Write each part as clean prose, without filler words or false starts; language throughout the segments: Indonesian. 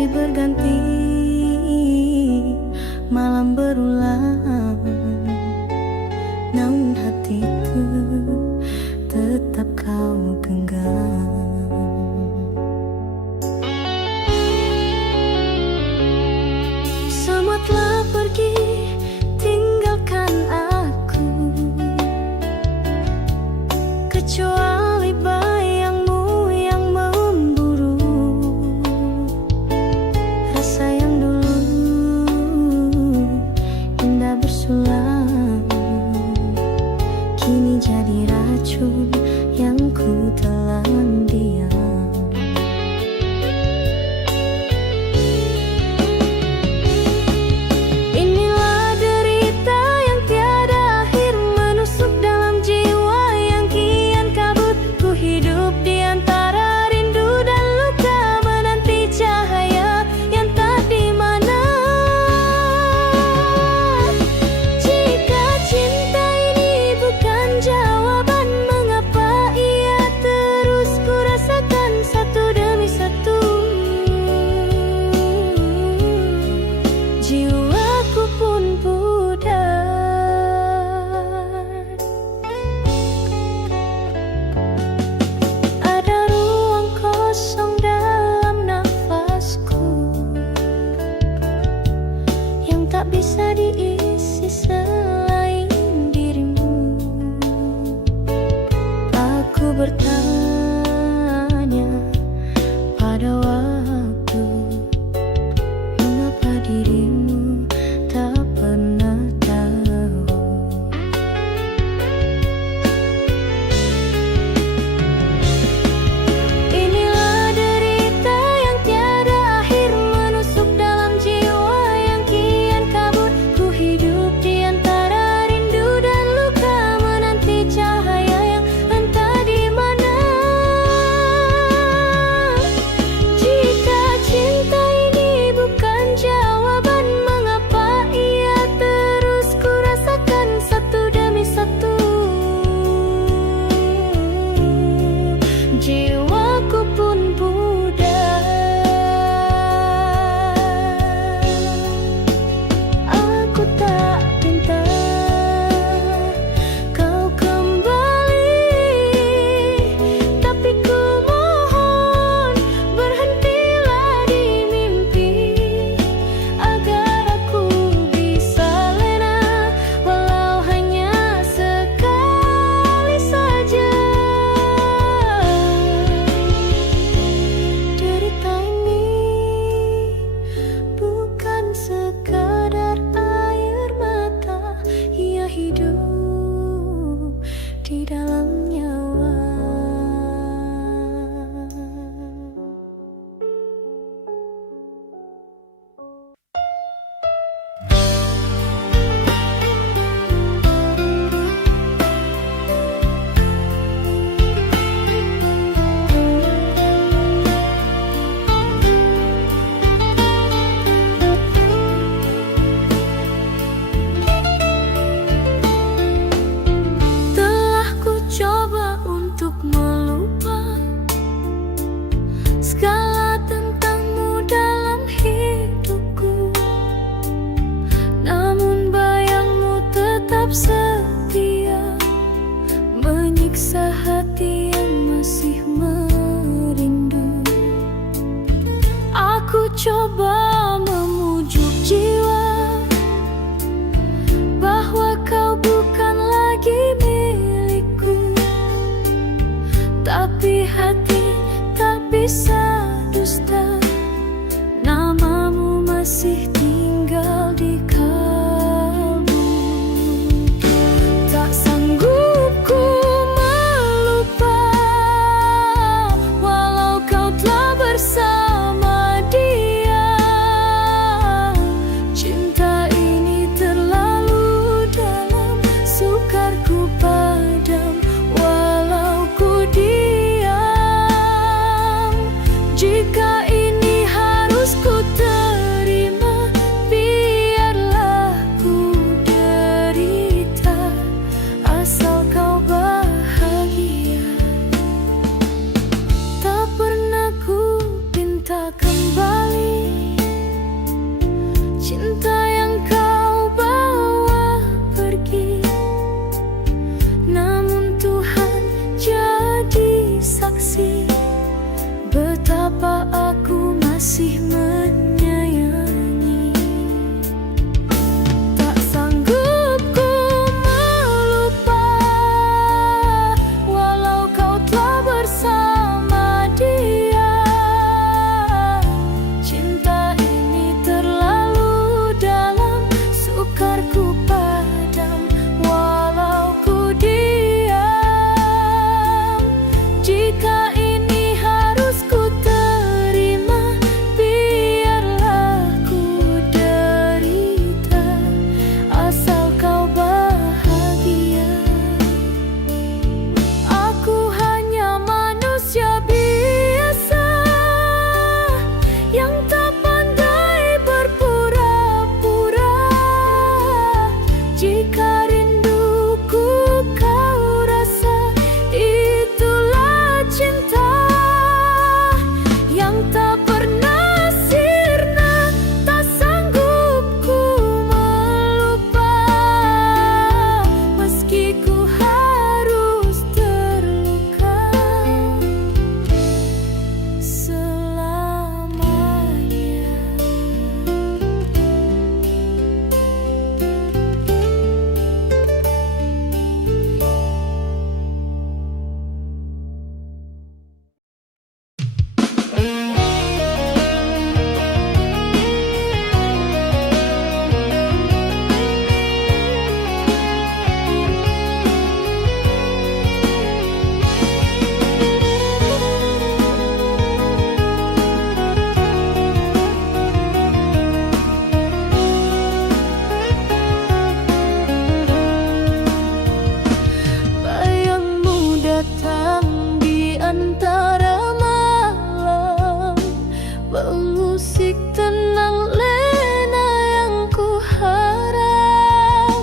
Hari berganti, malam berulang, namun hatiku tetap kau genggam. Semua telah pergi, tinggalkan aku, kecuali bayangmu yang memburu. Rasa yang dulu indah bersulang, kini jadi racun yang ku telan diam. Inilah derita yang tiada akhir, menusuk dalam jiwa yang kian kabut. Ku hidup di antara rindu dan luka, menanti cahaya yang tak di mana. Jika cinta ini bukan jawaban, mengapa ia terus ku rasakan satu demi satu? Jiwaku pun pudar. Ada ruang kosong dalam nafasku yang tak bisa diisi selain dirimu. Aku bertanya pada waktu, mengapa dirimu tak pernah tahu? Inilah derita yang tiada akhir, menusuk dalam jiwa yang kian kabut. Ku hidup di antara rindu dan luka, menanti cahaya yang entah di mana. Jika cinta ini bukan jawaban, mengapa ia terus ku rasakan satu demi satu? Jiwaku pun pudar. Aku tak minta kau kembali, tapi ku mohon berhentilah di mimpi, agar aku bisa lena walau hanya sekali saja. Derita ini bukan sekadar air mata, ia hidup di dalam nyawa. Telah ku coba untuk melupa segala tentangmu dalam hidupku, namun bayangmu tetap setia, menyiksa hati yang masih merindu. Aku coba memujuk jiwa bahwa kau bukan lagi milikku, tapi hati tak bisa dusta, namamu masih tinggal di kalbu. Tak sanggup ku melupa, walau kau telah bersama dia. mengusik tenang lena yang ku harap.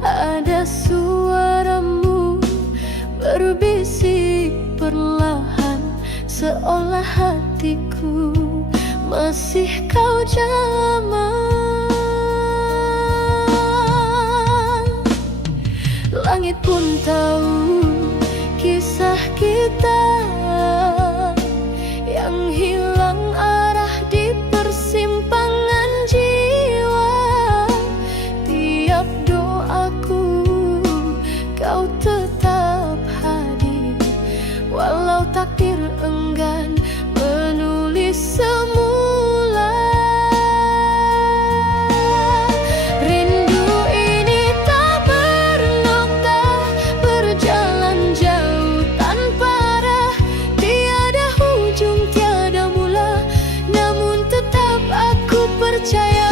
Ada suaramu berbisik perlahan, seolah hatiku masih kau jamah. Langit pun tahu kisah kita yang hilang arah di persimpangan jiwa. Tiap doaku kau tetap hadir, walau takdir enggan menulis semula. Rindu ini tak bernokta, berjalan jauh tanpa arah, tiada ujung, tiada mula. Namun tetap aku percaya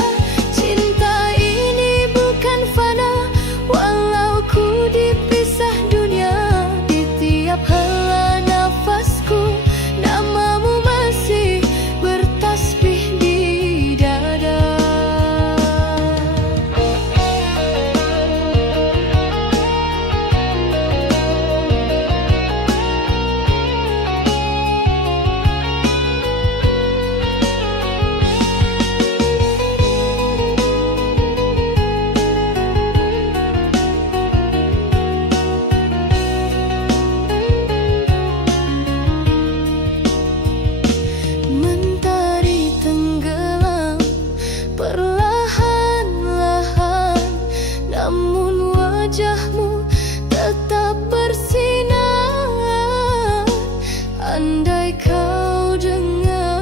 cinta ini bukan fana, walau ku dipisah dunia. Di tiap hela nafasku namamu masih bertasbih di dada. Mentari tenggelam perlahan-lahan, namun wajahmu tetap bersinar. Andai kau dengar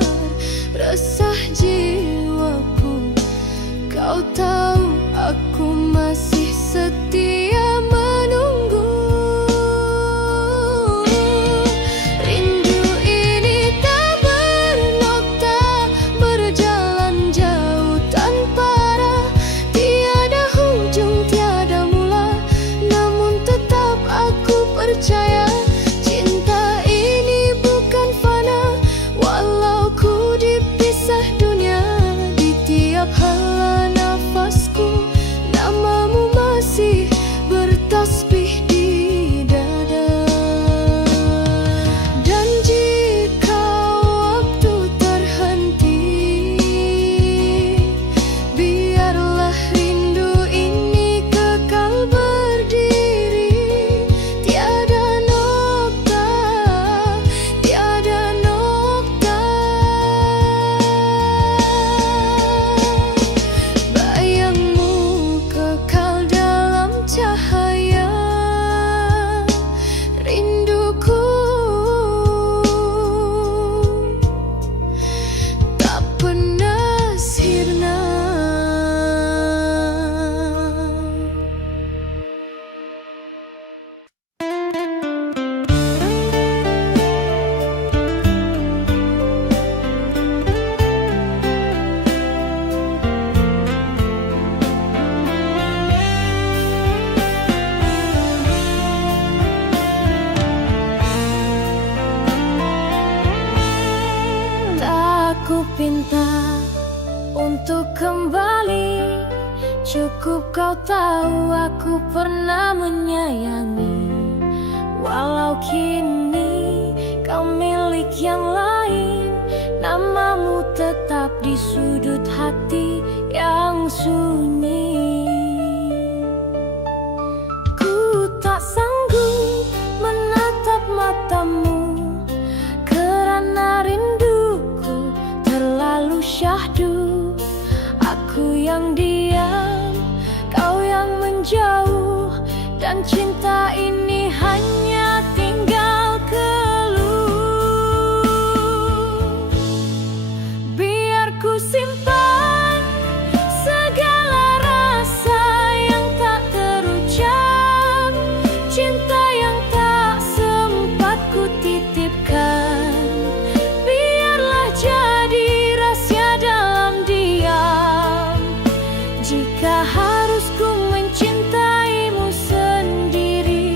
resah jiwaku, kau tahu aku masih setia menunggu. Rindu ini tak bernokta, berjalan jauh tanpa arah, tiada ujung, tiada mula. Namun tetap aku percaya cinta ini bukan fana, walau ku dipisah dunia. Di tiap hela nafasku namamu masih bertasbih di dada. Dan jika waktu terhenti, biarlah rindu ini kekal berdiri. Tiada nokta, tiada nokta. Bayangmu kekal dalam cahaya rinduku, tak pernah sirna. Tak ku pinta untuk kembali, cukup kau tahu aku pernah menyayangi. Walau kini kau milik yang lain, namamu tetap di sudut hati yang sunyi. Ku tak sanggup menatap matamu, kerana rinduku terlalu syahdu. Aku yang diam, kau yang menjauh, dan cinta ini hanya tinggal keluh. Biar ku simpan segala rasa yang tak terucap, cinta yang tak sempat ku titipkan. Biarlah jadi rahasia dalam diam. Jika harus ku mencintaimu sendiri,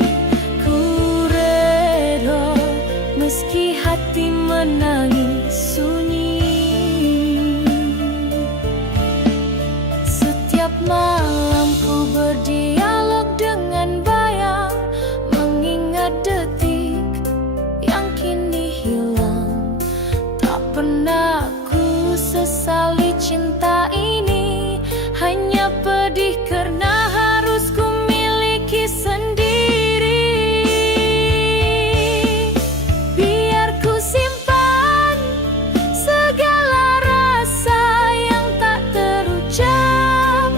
menyesali cinta ini, hanya pedih karena harus ku miliki sendiri. Biar ku simpan segala rasa yang tak terucap,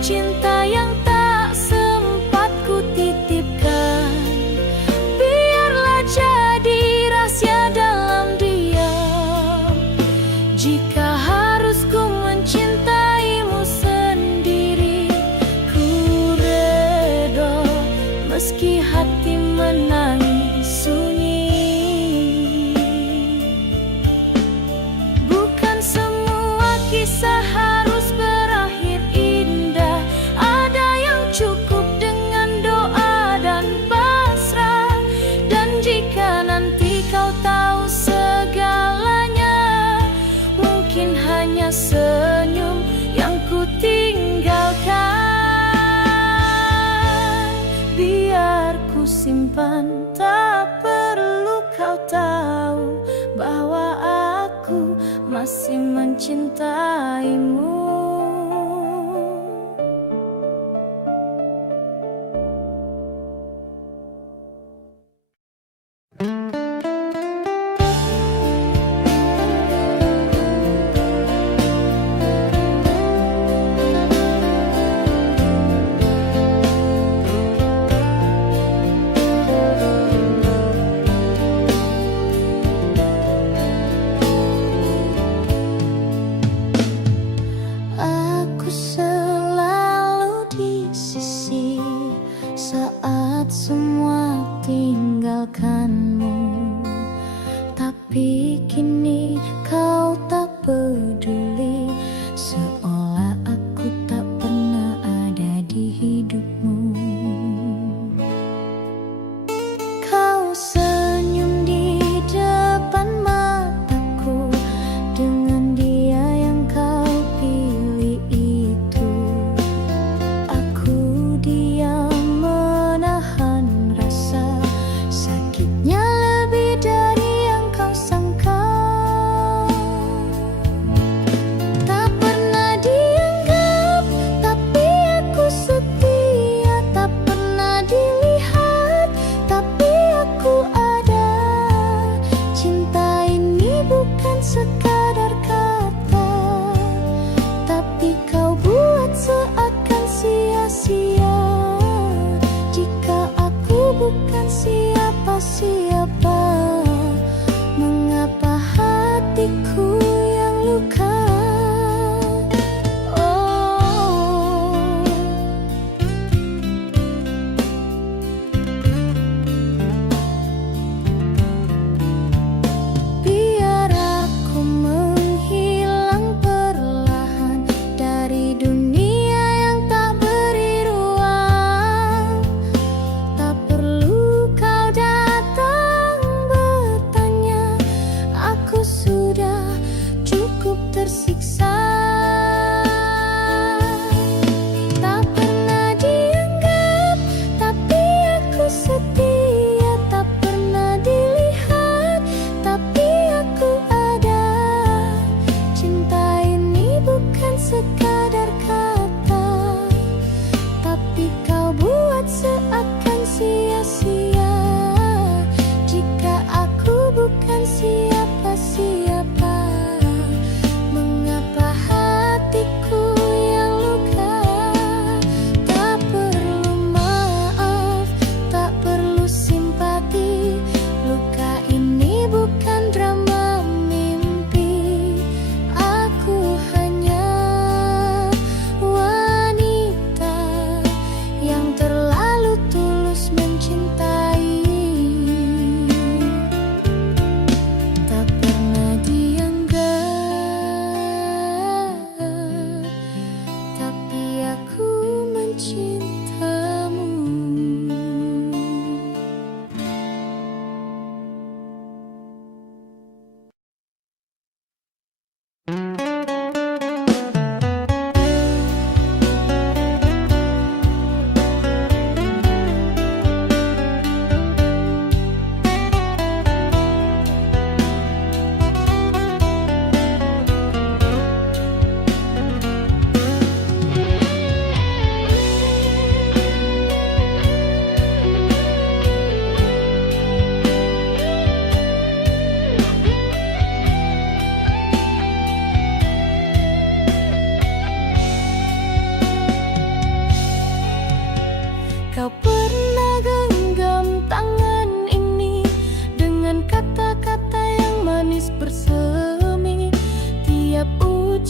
cinta yang tak sempat ku titipkan. Biarlah jadi rahasia dalam diam. Jika harus ku mencintaimu sendiri, ku reda meski hati menangis sunyi. Bukan semua kisah harus berakhir indah. Ada yang cukup dengan doa dan pasrah. Dan jika nanti kau tahu segalanya, mungkin hanya senyum yang ku tinggalkan. Biar ku simpan, tak perlu kau tahu bahwa aku masih mencintaimu. Aku selalu di sisi saat semua tinggalkanmu. Tapi kini kau tak peduli, seolah aku tak pernah ada di hidupmu. Kau senyum di depan mataku dengan dia yang kau pilih itu. Aku diam menahan rasa sakitnya lebih dari yang kau sangka. Tak pernah dianggap, tapi aku setia. Tak pernah dilihat, tapi aku ada. Cinta ini bukan sekadar kata, tapi kau buat seakan sia-sia. Jika aku bukan siapa-siapa, mengapa hatiku yang luka? Oh, biar aku menghilang perlahan dari dunia yang tak beri ruang. Tak perlu kau datang bertanya, aku sudah cukup tersiksa. Tak pernah dianggap, tapi aku setia. Tak pernah dilihat, tapi aku ada. Cinta ini bukan sekadar kata, tapi kau buat seakan sia-sia. Jika aku bukan siapa-siapa, mengapa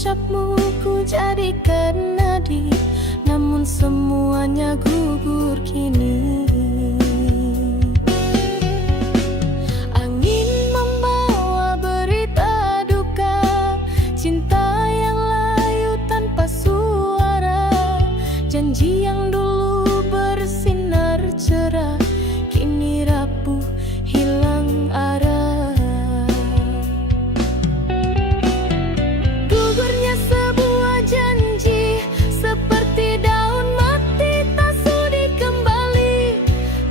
ucapmu ku jadikan nadi, namun semuanya gugur kini. Angin membawa berita duka, cinta yang layu tanpa suara, janji yang dulu bersinar cerah kini rapuh hilang arah. Gugurnya sebuah janji seperti daun mati tak sudi kembali.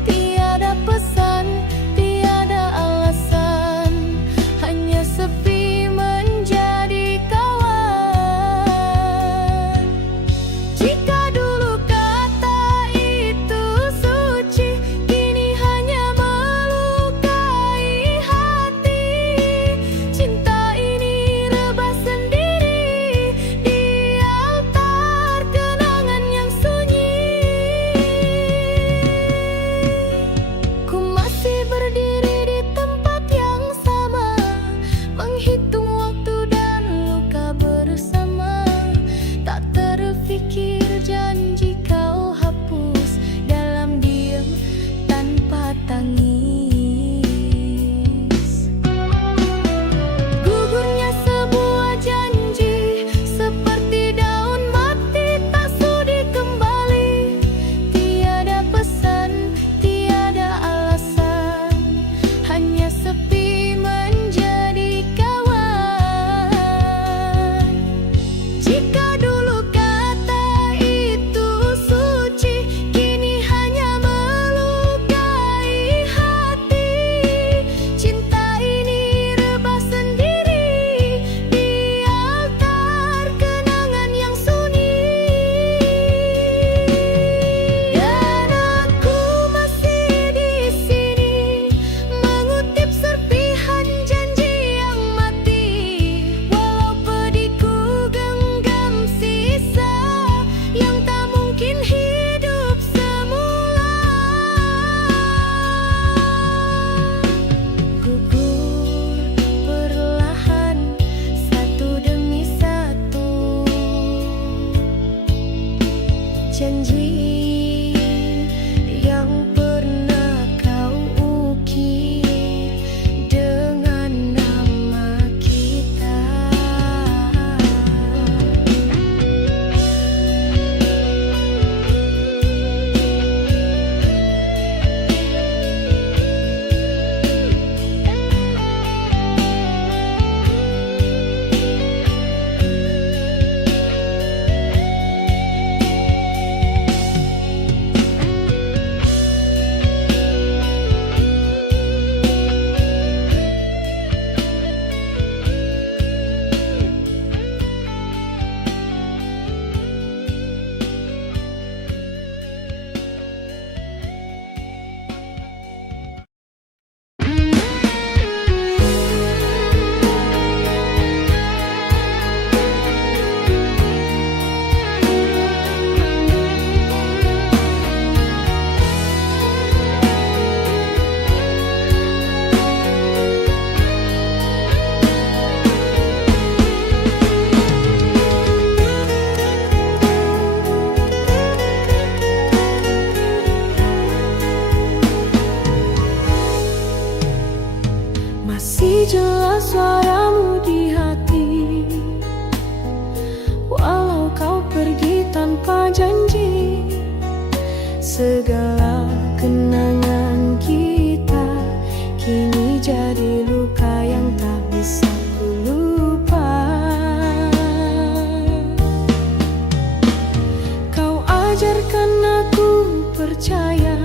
Tiada pesan, tiada alasan, hanya sepi menjadi kawan. Jika dulu kata itu suci, kini hanya melukai hati. Cinta ini rebah sendiri di altar kenangan yang sunyi. Ku masih berdiri di tempat yang sama, menghitung waktu dan luka bersama. Tak terfikir janji kau hapus dalam diam tanpa tangis. Gugurnya sebuah janji seperti daun mati tak sudi kembali. Tiada pesan, tiada alasan, hanya sepi menjadi kawan. Jika dulu kata itu suci, kini hanya melukai hati. Cinta ini rebah sendiri di altar kenangan yang sunyi. Dan aku masih di sini mengutip serpihan janji yang mati, walau pedihku genggam sisa yang tak mungkin hidup semula. Gugur perlahan satu demi satu, janji yang pernah kau ukir dengan nama kita. Masih jelas suaramu di hati, walau kau pergi tanpa janji. Segala kenangan kita kini jadi luka yang tak bisa ku lupa. Kau ajarkan aku percaya